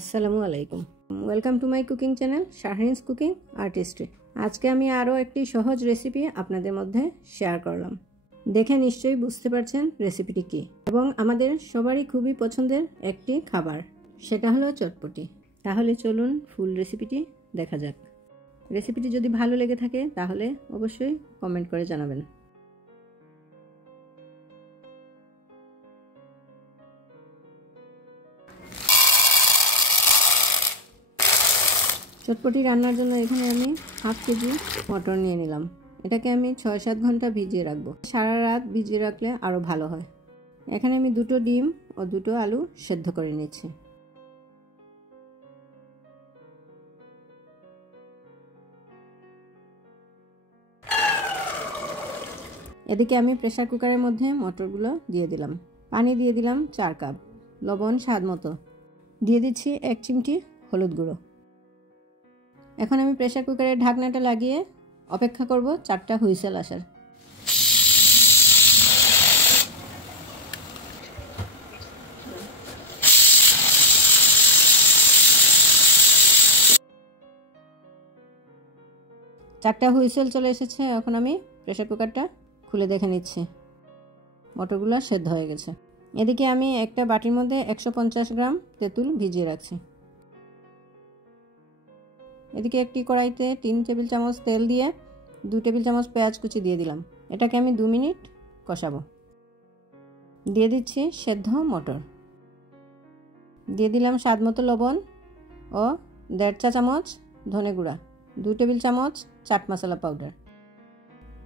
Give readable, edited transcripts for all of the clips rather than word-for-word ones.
আসসালামু আলাইকুম, welcome to my cooking channel Shahrin's cooking artistry. আজকে আমি আরও একটি সহজ রেসিপি আপনাদের মধ্যে শেয়ার করলাম। দেখে নিশ্চয়ই বুঝতে পারছেন রেসিপিটি কী, এবং আমাদের সবারই খুবই পছন্দের একটি খাবার, সেটা হলো চটপটি। তাহলে চলুন ফুল রেসিপিটি দেখা যাক। রেসিপিটি যদি ভালো লেগে থাকে তাহলে অবশ্যই কমেন্ট করে জানাবেন। চটপটি রান্নার জন্য এখানে আমি হাফ কেজি মটর নিয়ে নিলাম। এটাকে আমি 6-7 ঘন্টা ভিজিয়ে রাখবো। সারা রাত ভিজিয়ে রাখলে আরও ভালো হয়। এখানে আমি 2টো ডিম ও 2টো আলু সেদ্ধ করে নিচ্ছি। এদিকে আমি প্রেসার কুকারের মধ্যে মটরগুলো দিয়ে দিলাম। পানি দিয়ে দিলাম 4 কাপ, লবণ স্বাদ মতো, দিয়ে দিচ্ছি 1 চিমটি হলুদ গুঁড়ো। এখন আমি প্রেসার কুকারের ঢাকনাটা লাগিয়ে অপেক্ষা করব 4টা হুইসেল আসার। চারটা হুইসেল চলে এসেছে। এখন আমি প্রেসার কুকারটা খুলে দেখে নিচ্ছি মটরগুলো সেদ্ধ হয়ে গেছে। এদিকে আমি একটা বাটির মধ্যে 150 গ্রাম তেঁতুল ভিজিয়ে রাখছি। এদিকে একটি কড়াইতে 3 টেবিল চামচ তেল দিয়ে 2 টেবিল চামচ পেঁয়াজ কুচি দিয়ে দিলাম। এটাকে আমি 2 মিনিট কষাবো। দিয়ে দিচ্ছি সেদ্ধ মটর, দিয়ে দিলাম স্বাদ মতো লবণ ও 1.5 চা চামচ ধনে গুঁড়া, 2 টেবিল চামচ চাট মশলা পাউডার,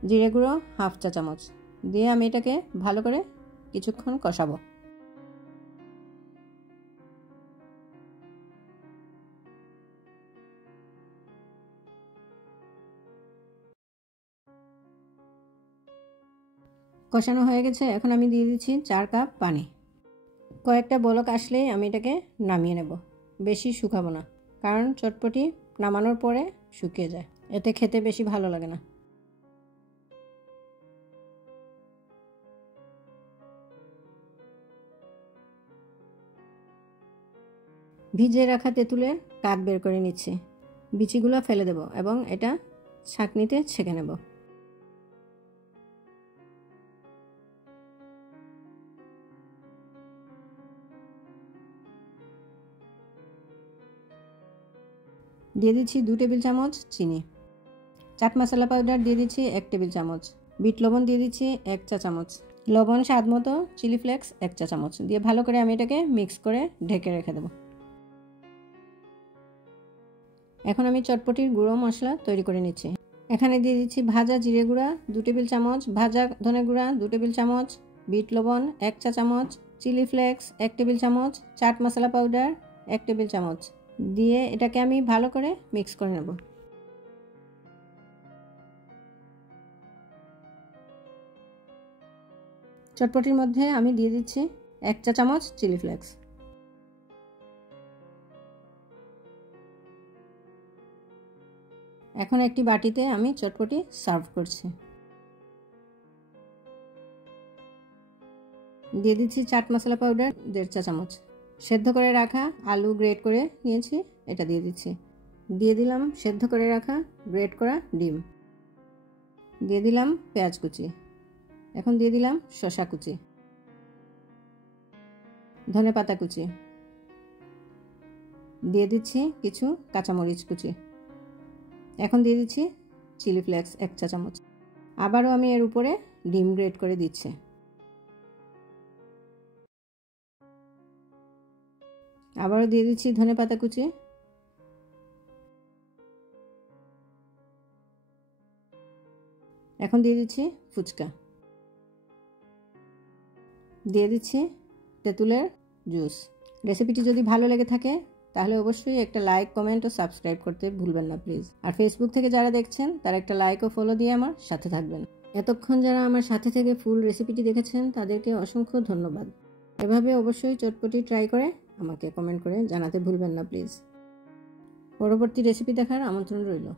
জিরে গুঁড়ো 1/2 চা চামচ দিয়ে আমি এটাকে ভালো করে কিছুক্ষণ কষাবো। কষানো হয়ে গেছে। এখন আমি দিয়ে দিচ্ছি 4 কাপ পানি। কয়েকটা বলক আসলেই আমি এটাকে নামিয়ে নেব। বেশি শুকাবো না, কারণ চটপটি নামানোর পরে শুকিয়ে যায়, এতে খেতে বেশি ভালো লাগে না। ভিজিয়ে রাখা তেঁতুলের কাঠ বের করে নিচ্ছি। বিচিগুলো ফেলে দেব এবং এটা ছাঁকনিতে ছেঁকে নেব। দিয়ে দিচ্ছি 2 টেবিল চামচ চিনি, চাট মশলা পাউডার দিয়ে দিচ্ছি 1 টেবিল চামচ, বিট লবণ দিয়ে দিচ্ছি 1 চা চামচ, লবণ স্বাদ মতো, চিলি ফ্লেক্স 1 চা চামচ দিয়ে ভালো করে আমি এটাকে মিক্স করে ঢেকে রেখে দেব। এখন আমি চটপটির গুঁড়ো মশলা তৈরি করে নিচ্ছি। এখানে দিয়ে দিচ্ছি ভাজা জিরে গুঁড়া 2 টেবিল চামচ, ভাজা ধনে গুঁড়া 2 টেবিল চামচ, বিট লবণ 1 চা চামচ, চিলি ফ্লেক্স 1 টেবিল চামচ, চাট মশলা পাউডার 1 টেবিল চামচ দিয়ে এটাকে আমি ভালো করে মিক্স করে নেব। চটপটির মধ্যে আমি দিয়ে দিচ্ছি 1 চা চামচ চিলি ফ্লেক্স। এখন একটি বাটিতে আমি চটপটি সার্ভ করছি। দিয়ে দিচ্ছি চাট মশলা পাউডার 1.5 চা চামচ, সেদ্ধ করে রাখা আলু গ্রেট করে নিয়েছি এটা দিয়ে দিচ্ছি, দিয়ে দিলাম সেদ্ধ করে রাখা গ্রেট করা ডিম, দিয়ে দিলাম পেঁয়াজ কুচি, এখন দিয়ে দিলাম শসা কুচি, ধনে পাতা কুচি, দিয়ে দিচ্ছি কিছু কাঁচামরিচ কুচি, এখন দিয়ে দিচ্ছি চিলি ফ্লেক্স 1 চা চামচ। আবারও আমি এর উপরে ডিম গ্রেট করে দিচ্ছি। আবারও দিয়ে দিচ্ছি ধনে পাতা কুচি, এখন দিয়ে দিচ্ছি ফুচকা, দিয়ে দিচ্ছি তেঁতুলের জুস। রেসিপিটি যদি ভালো লেগে থাকে তাহলে অবশ্যই একটা লাইক, কমেন্ট ও সাবস্ক্রাইব করতে ভুলবেন না প্লিজ। আর ফেসবুক থেকে যারা দেখছেন তারা একটা লাইক ও ফলো দিয়ে আমার সাথে থাকবেন। এতক্ষণ যারা আমার সাথে থেকে ফুল রেসিপিটি দেখেছেন তাদেরকে অসংখ্য ধন্যবাদ। এভাবে অবশ্যই চটপটি ট্রাই করে আমাকে কমেন্ট করে জানাতে ভুলবেন না প্লিজ। পরবর্তী রেসিপি দেখার আমন্ত্রণ রইল।